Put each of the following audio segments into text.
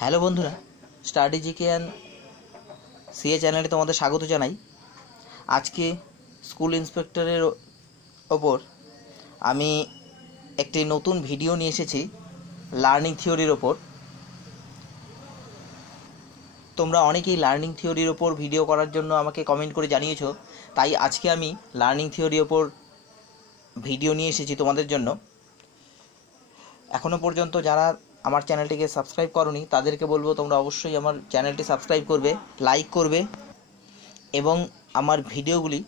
Hello বন্ধুরা, study GK and CA চ্যানেলে তোমাদের স্বাগত জানাই। আজকে স্কুল ইন্সপেক্টরের ওপর আমি একটি নতুন ভিডিও নিয়ে এসেছি লার্নিং থিওরির ওপর। তোমরা অনেকেই লার্নিং থিওরির ওপর ভিডিও করার জন্য আমাকে কমেন্ট করে জানিয়েছো, তাই আজকে আমি লার্নিং থিওরির ওপর ভিডিও নিয়ে এসেছি তোমাদের জন্য। এখনও পর্যন্ত যারা আমার চ্যানেলটিকে সাবস্ক্রাইব করোনি তাদেরকে বলবো তোমরা অবশ্যই আমার চ্যানেলটি সাবস্ক্রাইব করবে, লাইক করবে এবং আমার ভিডিওগুলি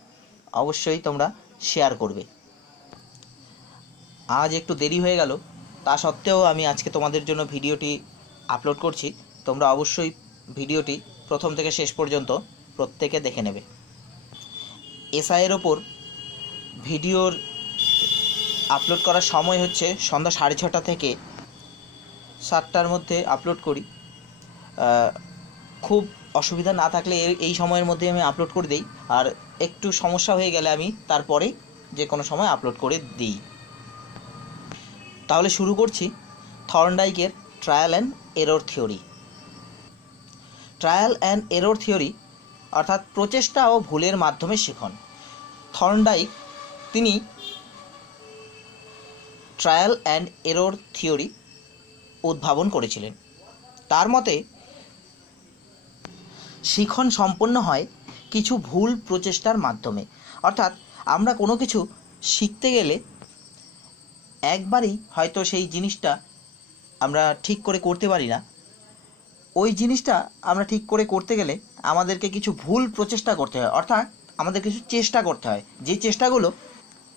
অবশ্যই তোমরা শেয়ার করবে। আজ একটু দেরি হয়ে গেল, তা সত্ত্বেও আমি আজকে তোমাদের জন্য ভিডিওটি আপলোড করছি। তোমরা অবশ্যই ভিডিওটি প্রথম থেকে শেষ পর্যন্ত প্রত্যেকে দেখে নেবে। এসআইয়ের ওপর ভিডিওর আপলোড করার সময় হচ্ছে সন্ধ্যা 6:30 থেকে 7টার মধ্যে আপলোড করি। খুব অসুবিধা না থাকলে এই সময়ের মধ্যে আমি আপলোড করে দিই, আর একটু সমস্যা হয়ে গেলে আমি তারপরেই যে কোনো সময় আপলোড করে দিই। তাহলে শুরু করছি থর্নডাইকের trial and error theory. Trial and error theory অর্থাৎ প্রচেষ্টা ও ভুলের মাধ্যমে শিখন। থর্নডাইক তিনি ট্রায়াল অ্যান্ড এরর থিওরি উদ্ভাবন করেছিলেন। তার মতে শিখন সম্পন্ন হয় কিছু ভুল প্রচেষ্টার মাধ্যমে। অর্থাৎ আমরা কোনো কিছু শিখতে গেলে একবারই হয়তো সেই জিনিসটা আমরা ঠিক করে করতে পারি না। ওই জিনিসটা আমরা ঠিক করে করতে গেলে আমাদেরকে কিছু ভুল প্রচেষ্টা করতে হয়, অর্থাৎ আমাদের কিছু চেষ্টা করতে হয়। যে চেষ্টাগুলো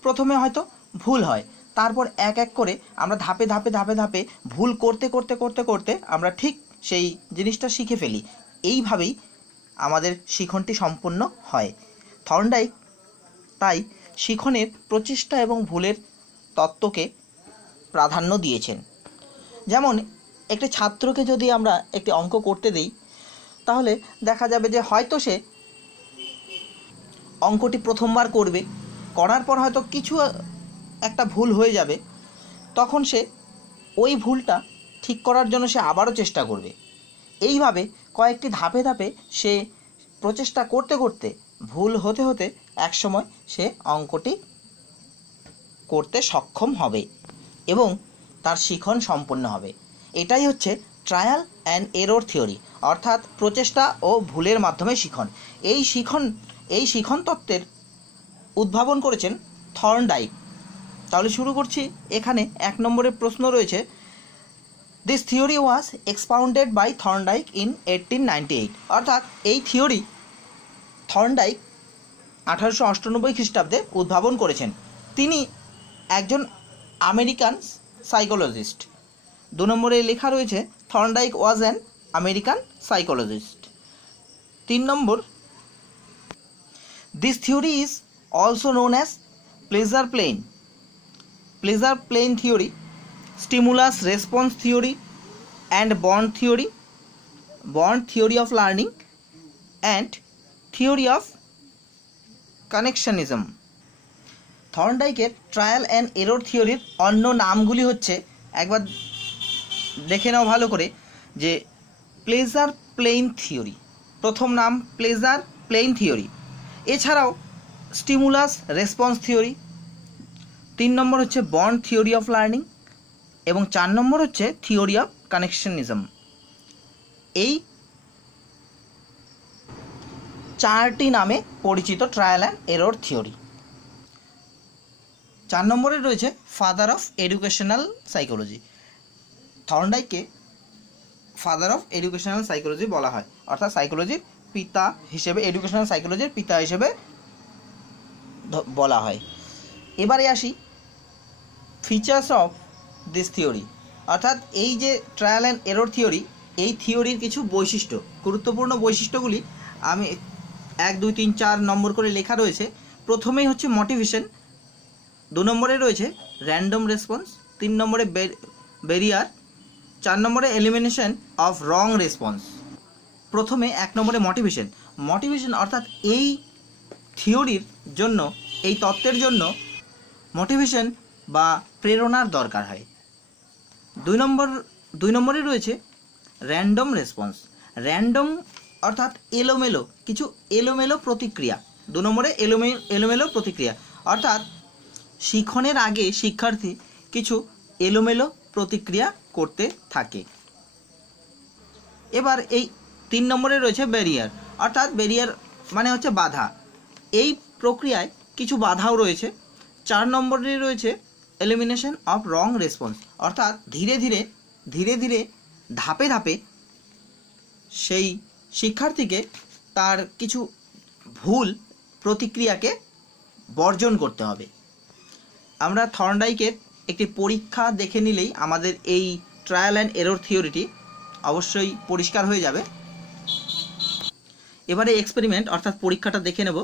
প্রথমে হয়তো ভুল হয়, তারপর এক এক করে আমরা ধাপে ধাপে ধাপে ধাপে ভুল করতে করতে করতে করতে আমরা ঠিক সেই জিনিসটা শিখে ফেলি। এইভাবেই আমাদের শিখনটি সম্পন্ন হয়। থর্নডাইক তাই শিখনের প্রচেষ্টা এবং ভুলের তত্ত্বকে প্রাধান্য দিয়েছেন। যেমন একটি ছাত্রকে যদি আমরা একটি অঙ্ক করতে দিই, তাহলে দেখা যাবে যে হয়তো সে অঙ্কটি প্রথমবার করবে, করার পর হয়তো কিছু একটা ভুল হয়ে যাবে, তখন সে ওই ভুলটা ঠিক করার জন্য সে আবারও চেষ্টা করবে। এইভাবে কয়েকটি ধাপে ধাপে সে প্রচেষ্টা করতে করতে ভুল হতে হতে একসময় সে অঙ্কটি করতে সক্ষম হবে এবং তার শিখন সম্পন্ন হবে। এটাই হচ্ছে ট্রায়াল অ্যান্ড এরর থিওরি, অর্থাৎ প্রচেষ্টা ও ভুলের মাধ্যমে শিখন। এই শিখন তত্ত্বের উদ্ভাবন করেছেন থর্নডাইক। তাহলে শুরু করছি। এখানে 1 নম্বরের প্রশ্ন রয়েছে, this theory was expounded by Thorndike in 1898। অর্থাৎ এই থিওরি থর্নডাইক 1898 খ্রিস্টাব্দে উদ্ভাবন করেছেন। তিনি একজন আমেরিকান সাইকোলজিস্ট। 2 নম্বরে লেখা রয়েছে Thorndike was an American psychologist. 3 নম্বর, this theory is also known as pleasure pain theory, stimulus response theory and bond theory of learning and theory of connectionism। থর্নডাইকের ট্রায়াল অ্যান্ড এরর থিওরির অন্য নামগুলি হচ্ছে, একবার দেখে নাও ভালো করে, যে প্লেজার প্লেন থিওরি, প্রথম নাম প্লেজার প্লেন থিওরি, এছাড়াও স্টিমুলাস রেসপন্স থিওরি, 3 নম্বর হচ্ছে বন্ড থিওরি অফ লার্নিং এবং 4 নম্বর হচ্ছে থিওরি অফ কানেকশনিজম। এই 4টি নামে পরিচিত ট্রায়াল অ্যান্ড এরর থিওরি। 4 নম্বরে রয়েছে ফাদার অফ এডুকেশনাল সাইকোলজি। থর্নডাইককে ফাদার অফ এডুকেশনাল সাইকোলজি বলা হয়, অর্থাৎ সাইকোলজির পিতা হিসেবে, এডুকেশনাল সাইকোলজির পিতা হিসেবে বলা হয়। এবারে আসি ফিচার্স অফ দিস থিওরি। অর্থাৎ এই যে ট্রায়াল অ্যান্ড এরর থিওরি, এই থিওরির কিছু বৈশিষ্ট্য, গুরুত্বপূর্ণ বৈশিষ্ট্যগুলি আমি 1, 2, 3, 4 নম্বর করে লেখা রয়েছে। প্রথমেই হচ্ছে মোটিভেশন, 2 নম্বরে রয়েছে র্যান্ডম রেসপন্স, 3 নম্বরে ব্যারিয়ার, 4 নম্বরে এলিমিনেশন অফ রং রেসপন্স। প্রথমে 1 নম্বরে মোটিভেশন অর্থাৎ এই থিওরির জন্য, এই তত্ত্বের জন্য মোটিভেশন বা প্রেরণার দরকার হয়। 2 নম্বরে রয়েছে র্যান্ডম রেসপন্স। র্যান্ডম অর্থাৎ এলোমেলো, কিছু এলোমেলো প্রতিক্রিয়া। 2 নম্বরে এলোমেলো প্রতিক্রিয়া অর্থাৎ শিখনের আগে শিক্ষার্থী কিছু এলোমেলো প্রতিক্রিয়া করতে থাকে। এবার এই 3 নম্বরে রয়েছে ব্যারিয়ার, অর্থাৎ ব্যারিয়ার মানে হচ্ছে বাধা। এই প্রক্রিয়ায় কিছু বাধাও রয়েছে। 4 নম্বরে রয়েছে এলিমিনেশন অফ রং রেসপন্স, অর্থাৎ ধীরে ধীরে ধাপে ধাপে সেই শিক্ষার্থীকে তার কিছু ভুল প্রতিক্রিয়াকে বর্জন করতে হবে। আমরা থর্নডাইকের একটি পরীক্ষা দেখে নিলেই আমাদের এই ট্রায়াল অ্যান্ড এরর থিওরিটি অবশ্যই পরিষ্কার হয়ে যাবে। এবারে এক্সপেরিমেন্ট অর্থাৎ পরীক্ষাটা দেখে নেব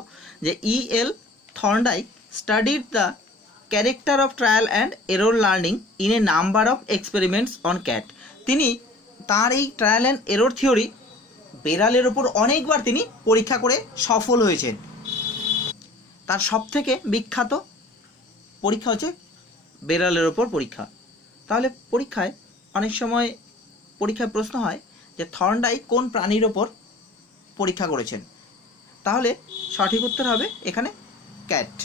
যে E.L. Thorndike studied the character of trial and error learning in a number of experiments on cat. তিনি তার এই ট্রায়াল অ্যান্ড এরর থিওরি বেড়ালের ওপর অনেকবার তিনি পরীক্ষা করে সফল হয়েছেন। তার সবথেকে বিখ্যাত পরীক্ষা হচ্ছে বেড়ালের ওপর পরীক্ষা। তাহলে পরীক্ষায় অনেক সময় পরীক্ষায় প্রশ্ন হয় যে থর্নডাইক কোন প্রাণীর ওপর পরীক্ষা করেছেন, তাহলে সঠিক উত্তর হবে এখানে ক্যাট।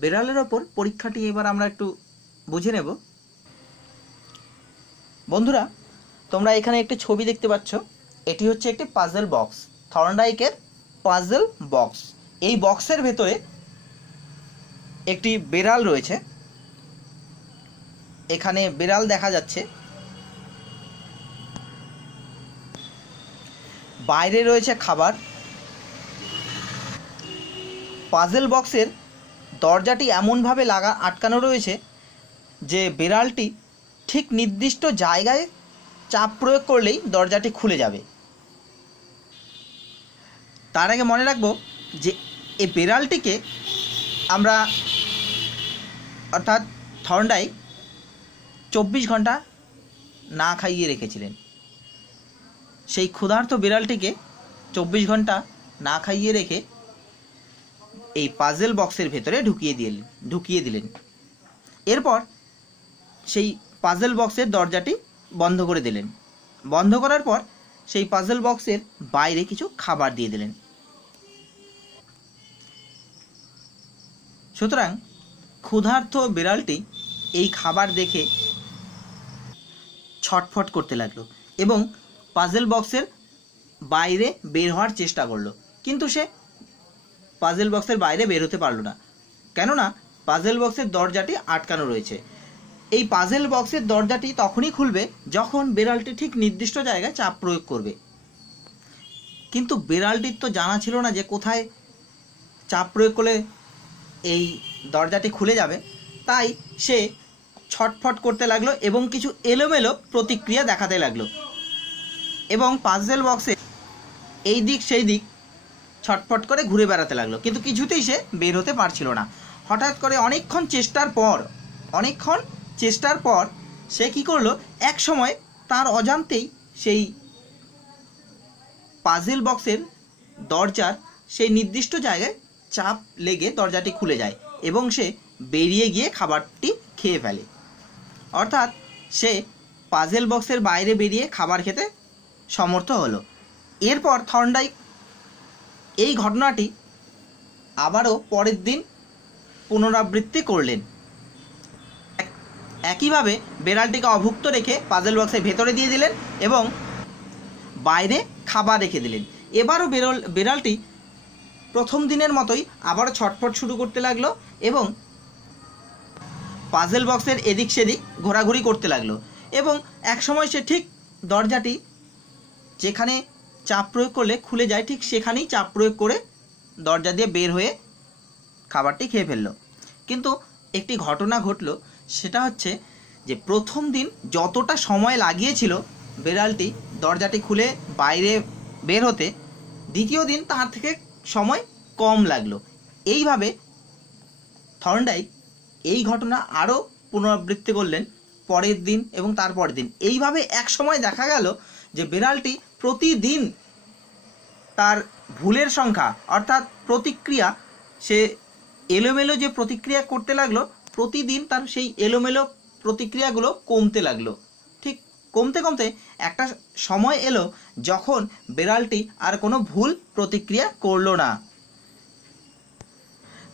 বেড়ালের ওপর পরীক্ষাটি এবার আমরা একটু বুঝে নেব। বন্ধুরা, তোমরা এখানে একটি ছবি দেখতে পাচ্ছ, এটি হচ্ছে একটি পাজল বক্স, থর্নডাইকের পাজল বক্স। এই বক্সের ভেতরে একটি বেড়াল রয়েছে। এখানে বেড়াল দেখা যাচ্ছে, বাইরে রয়েছে খাবার। পাজল বক্সের দরজাটি এমনভাবে আটকানো রয়েছে যে বেড়ালটি ঠিক নির্দিষ্ট জায়গায় চাপ প্রয়োগ করলেই দরজাটি খুলে যাবে। তার আগে মনে রাখবো যে এই বেড়ালটিকে আমরা অর্থাৎ থর্নডাইক 24 ঘন্টা না খাইয়ে রেখেছিলেন। সেই ক্ষুধার্ত বিড়ালটিকে 24 ঘন্টা না খাইয়ে রেখে এই পাজল বক্সের ভেতরে ঢুকিয়ে দিলেন। এরপর সেই পাজল বক্সের দরজাটি বন্ধ করে দিলেন। বন্ধ করার পর সেই পাজল বক্সের বাইরে কিছু খাবার দিয়ে দিলেন। সুতরাং ক্ষুধার্ত বিড়ালটি এই খাবার দেখে ছটফট করতে লাগলো এবং পাজল বক্সের বাইরে বের হওয়ার চেষ্টা করলো, কিন্তু সে পাজল বক্সের বাইরে বের হতে পারলো না, কেননা পাজল বক্সের দরজাটি আটকানো রয়েছে। এই পাজল বক্সের দরজাটি তখনই খুলবে যখন বিড়ালটি ঠিক নির্দিষ্ট জায়গায় চাপ প্রয়োগ করবে। কিন্তু বিড়ালটির তো জানা ছিল না যে কোথায় চাপ প্রয়োগ করলে এই দরজাটি খুলে যাবে, তাই সে ছটফট করতে লাগলো এবং কিছু এলোমেলো প্রতিক্রিয়া দেখাতে লাগলো এবং পাজল বক্সে এই দিক সেই দিক ছটফট করে ঘুরে বেড়াতে লাগলো, কিন্তু কিছুতেই সে বের হতে পারছিল না। হঠাৎ করে অনেকক্ষণ চেষ্টার পর সে কি করলো, এক সময় তার অজান্তেই সেই পাজল বক্সের দরজার সেই নির্দিষ্ট জায়গায় চাপ লেগে দরজাটি খুলে যায় এবং সে বেরিয়ে গিয়ে খাবারটি খেয়ে ফেলে। অর্থাৎ সে পাজল বক্সের বাইরে বেরিয়ে খাবার খেতে সমর্থ হলো। এরপর থর্নডাইক এই ঘটনাটি আবারও পরের দিন পুনরাবৃত্তি করলেন। একইভাবে বেড়ালটিকে অভুক্ত রেখে পাজল বক্সের ভেতরে দিয়ে দিলেন এবং বাইরে খাবার রেখে দিলেন। এবারও বেড়ালটি প্রথম দিনের মতোই আবারও ছটফট শুরু করতে লাগলো এবং পাজল বক্সের এদিক সেদিক ঘোরাঘুরি করতে লাগলো এবং একসময় সে ঠিক দরজাটি যেখানে চাপ প্রয়োগ করলে খুলে যায় ঠিক সেখানেই চাপ প্রয়োগ করে দরজা দিয়ে বের হয়ে খাবারটি খেয়ে ফেললো। কিন্তু একটি ঘটনা ঘটলো, সেটা হচ্ছে যে প্রথম দিন যতটা সময় লাগিয়েছিল বেড়ালটি দরজাটি খুলে বাইরে বের হতে, দ্বিতীয় দিন তার থেকে সময় কম লাগলো। এইভাবে থর্নডাইক এই ঘটনা আরও পুনরাবৃত্তি করলেন পরের দিন এবং তারপরের দিন। এইভাবে এক সময় দেখা গেল যে বিড়ালটি প্রতিদিন তার ভুলের সংখ্যা অর্থাৎ প্রতিক্রিয়া, সে এলোমেলো যে প্রতিক্রিয়া করতে লাগলো, প্রতিদিন তার সেই এলোমেলো প্রতিক্রিয়াগুলো কমতে লাগলো। ঠিক কমতে কমতে একটা সময় এলো যখন বিড়ালটি আর কোনো ভুল প্রতিক্রিয়া করলো না।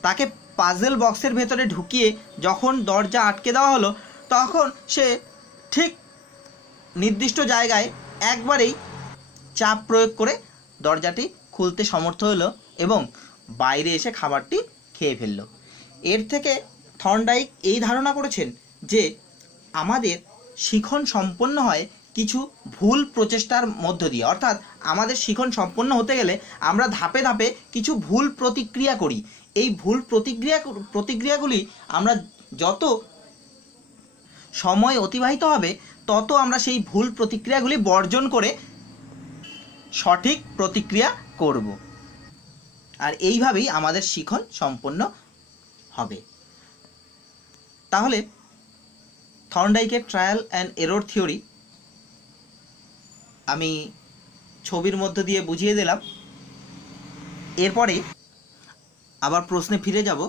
তাকে পাজল বক্সের ভেতরে ঢুকিয়ে যখন দরজা আটকে দেওয়া হলো, তখন সে ঠিক নির্দিষ্ট জায়গায় একবারেই চাপ প্রয়োগ করে দরজাটি খুলতে সমর্থ হলো এবং বাইরে এসে খাবারটি খেয়ে ফেলল। এর থেকে থর্নডাইক এই ধারণা করেছেন যে আমাদের শিখন সম্পন্ন হয় কিছু ভুল প্রচেষ্টার মধ্য দিয়ে, অর্থাৎ আমাদের শিখন সম্পন্ন হতে গেলে আমরা ধাপে ধাপে কিছু ভুল প্রতিক্রিয়া করি। এই ভুল প্রতিক্রিয়াগুলি আমরা যত সময় অতিবাহিত হবে তত আমরা সেই ভুল প্রতিক্রিয়াগুলি বর্জন করে সঠিক প্রতিক্রিয়া করব, আর এইভাবেই আমাদের শিখন সম্পন্ন হবে। তাহলে থর্নডাইকের ট্রায়াল অ্যান্ড এরর থিওরি আমি ছবির মধ্য দিয়ে বুঝিয়ে দিলাম। এরপরে আবার প্রশ্নে ফিরে যাব।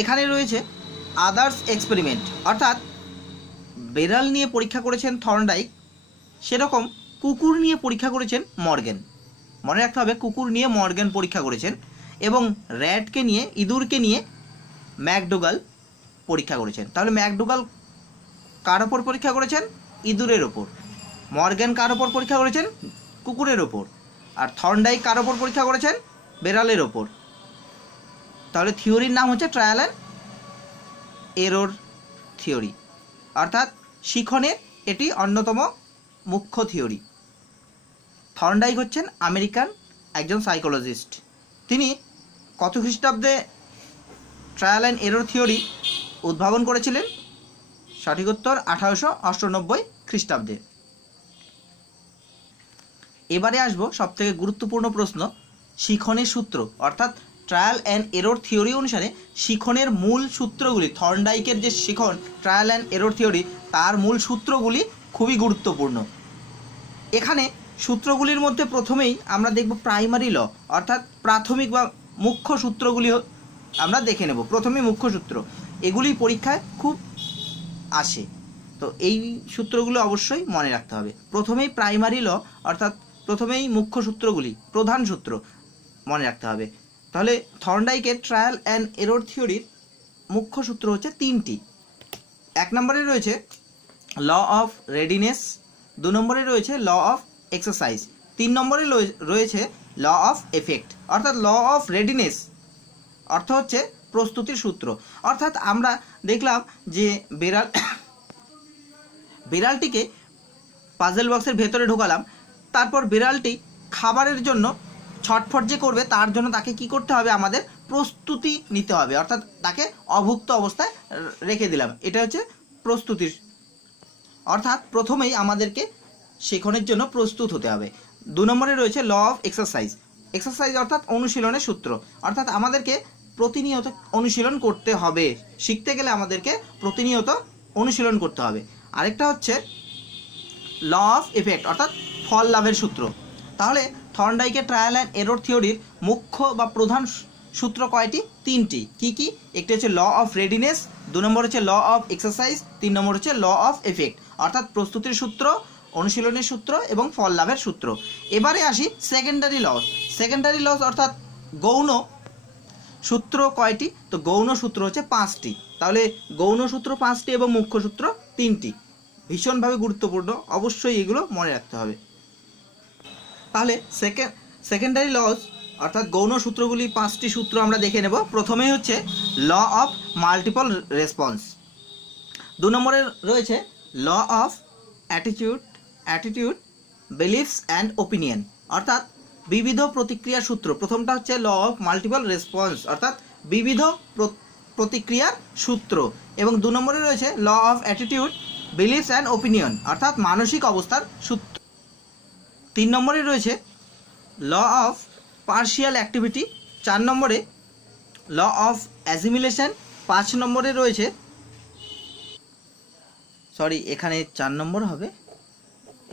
এখানে রয়েছে আদার্স এক্সপেরিমেন্ট, অর্থাৎ বেড়াল নিয়ে পরীক্ষা করেছেন থর্নডাইক, সেরকম কুকুর নিয়ে পরীক্ষা করেছেন মর্গ্যান। মনে রাখতে হবে কুকুর নিয়ে মর্গ্যান পরীক্ষা করেছেন এবং র্যাটকে নিয়ে, ইঁদুরকে নিয়ে ম্যাকডোগাল পরীক্ষা করেছেন। তাহলে ম্যাকডোগাল কার ওপর পরীক্ষা করেছেন? ইঁদুরের ওপর। মর্গ্যান কার ওপর পরীক্ষা করেছেন? কুকুরের ওপর। আর থর্নডাইক কার ওপর পরীক্ষা করেছেন? বেড়ালের ওপর। তাহলে থিওরির নাম হচ্ছে ট্রায়াল অ্যান্ড এরর থিওরি, অর্থাৎ শিখনের এটি অন্যতম মুখ্য থিওরি। থর্নডাইক হচ্ছেন আমেরিকান একজন সাইকোলজিস্ট। তিনি কত খ্রিস্টাব্দে ট্রায়াল অ্যান্ড এরর থিওরি উদ্ভাবন করেছিলেন? সঠিক উত্তর 1898 খ্রিস্টাব্দে। এবারে আসবো সবথেকে গুরুত্বপূর্ণ প্রশ্ন, শিখনের সূত্র, অর্থাৎ ট্রায়াল অ্যান্ড এরর থিওরি অনুসারে শিখনের মূল সূত্রগুলি, থর্নডাইকের যে শিখন ট্রায়াল অ্যান্ড এরর থিওরি, তার মূল সূত্রগুলি খুবই গুরুত্বপূর্ণ। এখানে সূত্রগুলির মধ্যে প্রথমেই আমরা দেখব প্রাইমারি ল, অর্থাৎ প্রাথমিক বা মুখ্য সূত্রগুলি আমরা দেখে নেব। প্রথমেই মুখ্য সূত্র, এগুলি পরীক্ষায় খুব আসে, তো এই সূত্রগুলো অবশ্যই মনে রাখতে হবে। প্রথমেই প্রাইমারি ল, অর্থাৎ প্রথমেই মুখ্য সূত্রগুলি, প্রধান সূত্র মনে রাখতে হবে। তাহলে থর্নডাইকের ট্রায়াল অ্যান্ড এরর থিওরির মুখ্য সূত্র হচ্ছে তিনটি। 1 নম্বরে রয়েছে ল অফ রেডিনেস, 2 নম্বরে রয়েছে ল অফ এক্সারসাইজ, 3 নম্বরে রয়েছে ল অফ এফেক্ট। অর্থাৎ ল অফ রেডিনেস অর্থ হচ্ছে প্রস্তুতির সূত্র। অর্থাৎ আমরা দেখলাম যে বিড়ালটিকে পাজল বক্সের ভেতরে ঢোকালাম, তারপর বিড়ালটি খাবারের জন্য ছটফট যে করবে তার জন্য তাকে কি করতে হবে? আমাদের প্রস্তুতি নিতে হবে, অর্থাৎ তাকে অভুক্ত অবস্থায় রেখে দিলাম। এটা হচ্ছে প্রস্তুতির, অর্থাৎ প্রথমেই আমাদেরকে শেখনের জন্য প্রস্তুত হতে হবে। 2 নম্বরে রয়েছে ল অফ এক্সারসাইজ। এক্সারসাইজ অর্থাৎ অনুশীলনের সূত্র, অর্থাৎ আমাদেরকে প্রতিনিয়ত অনুশীলন করতে হবে। শিখতে গেলে আমাদেরকে প্রতিনিয়ত অনুশীলন করতে হবে। আরেকটা হচ্ছে ল অফ এফেক্ট, অর্থাৎ ফল লাভের সূত্র। তাহলে থর্নডাইকের ট্রায়াল অ্যান্ড এরর থিওরির মুখ্য বা প্রধান সূত্র কয়টি? 3টি। কি কি? একটি হচ্ছে ল অফ রেডিনেস, 2 নম্বর হচ্ছে ল অফ এক্সারসাইজ, 3 নম্বর হচ্ছে ল অফ এফেক্ট, অর্থাৎ প্রস্তুতির সূত্র, অনুশীলনের সূত্র এবং ফল লাভের সূত্র। এবারে আসি সেকেন্ডারি লস। সেকেন্ডারি লস অর্থাৎ গৌণ সূত্র কয়টি? তো গৌণ সূত্র হচ্ছে 5টি। তাহলে গৌণ সূত্র 5টি এবং মুখ্য সূত্র 3টি। ভীষণভাবে গুরুত্বপূর্ণ, অবশ্যই এগুলো মনে রাখতে হবে। তাহলে সেকেন্ডারি লস অর্থাৎ গৌণ সূত্রগুলি 5টি সূত্র আমরা দেখে নেব। প্রথমেই হচ্ছে ল অফ মাল্টিপল রেসপন্স, 2 নম্বরে রয়েছে law of attitude beliefs and opinion, অর্থাৎ বিবিধ প্রতিক্রিয়া সূত্র। প্রথমটা হচ্ছে ল অফ মাল্টিপল রেসপন্স, অর্থাৎ বিবিধ প্রতিক্রিয়ার সূত্র, এবং 2 নম্বরে রয়েছে law of attitude beliefs and opinion, অর্থাৎ মানসিক অবস্থার সূত্র। 3 নম্বরে রয়েছে ল অফ পার্শিয়াল অ্যাক্টিভিটি, 4 নম্বরে ল অফ অ্যাসিমিলেশন, 5 নম্বরে রয়েছে এখানে 4 নম্বর হবে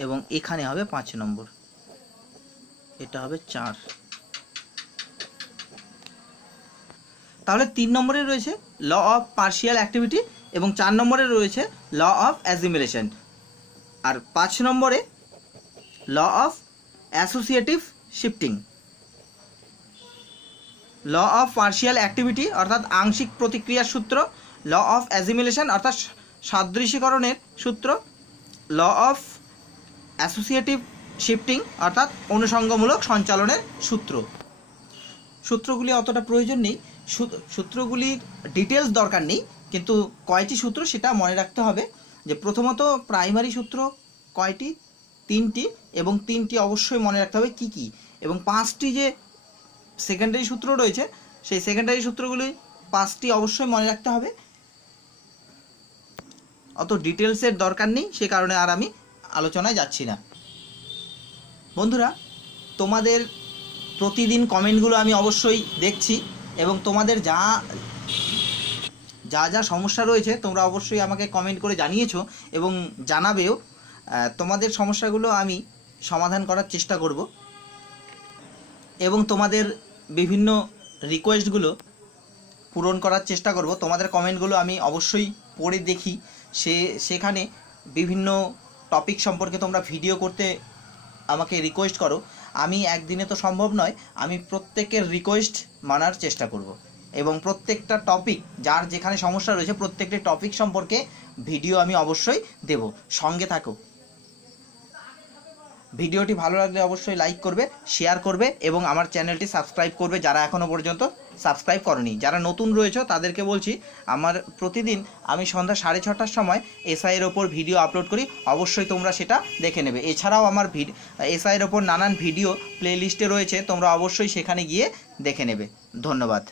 এবং এখানে হবে 5 নম্বর, এটা হবে 4। তাহলে 3 নম্বরে রয়েছে ল অফ পার্শিয়াল অ্যাক্টিভিটি এবং 4 নম্বরে রয়েছে ল অফ অ্যাসিমিলেশন, আর 5 নম্বরে law of associative shifting. Law of partial activity অর্থাৎ আংশিক প্রতিক্রিয়ার সূত্র, ল অফ অ্যাসিমিলেশন অর্থাৎ সাদৃশীকরণের সূত্র, ল অফ অ্যাসোসিয়েটিভ শিফটিং অর্থাৎ অনুষঙ্গমূলক সঞ্চালনের সূত্র। সূত্রগুলি অতটা প্রয়োজন নেই, সূত্রগুলির ডিটেলস দরকার নেই, কিন্তু কয়টি সূত্র সেটা মনে রাখতে হবে। যে প্রথমত প্রাইমারি সূত্র কয়টি? 3টি, এবং 3টি অবশ্যই মনে রাখতে হবে কি কি, এবং 5টি যে সেকেন্ডারি সূত্র রয়েছে সেই সেকেন্ডারি সূত্রগুলি 5টি অবশ্যই মনে রাখতে হবে। অত ডিটেলসের দরকার নেই, সে কারণে আর আমি আলোচনায় যাচ্ছি না। বন্ধুরা, তোমাদের প্রতিদিন কমেন্টগুলো আমি অবশ্যই দেখছি, এবং তোমাদের যা যা সমস্যা রয়েছে তোমরা অবশ্যই আমাকে কমেন্ট করে জানিয়েছো এবং জানাবেও। তোমাদের সমস্যাগুলো আমি সমাধান করার চেষ্টা করব, এবং তোমাদের বিভিন্ন রিকোয়েস্টগুলো পূরণ করার চেষ্টা করব। তোমাদের কমেন্টগুলো আমি অবশ্যই পড়ে দেখি, সেখানে বিভিন্ন টপিক সম্পর্কে তোমরা ভিডিও করতে আমাকে রিকোয়েস্ট করো। আমি একদিনে তো সম্ভব নয়, আমি প্রত্যেকের রিকোয়েস্ট মানার চেষ্টা করব, এবং প্রত্যেকটা টপিক যার যেখানে সমস্যা রয়েছে প্রত্যেকটি টপিক সম্পর্কে ভিডিও আমি অবশ্যই দেব। সঙ্গে থাকো। ভিডিওটি ভালো লাগলে অবশ্যই লাইক করবে, শেয়ার করবে, এবং আমার চ্যানেলটি সাবস্ক্রাইব করবে যারা এখনও পর্যন্ত সাবস্ক্রাইব করনি। যারা নতুন রয়েছে তাদেরকে বলছি, আমার প্রতিদিন আমি সন্ধ্যা 6:30টার সময় এসআইয়ের ওপর ভিডিও আপলোড করি, অবশ্যই তোমরা সেটা দেখে নেবে। এছাড়াও আমার এসআইয়ের ওপর নানান ভিডিও প্লেলিস্টে রয়েছে, তোমরা অবশ্যই সেখানে গিয়ে দেখে নেবে। ধন্যবাদ।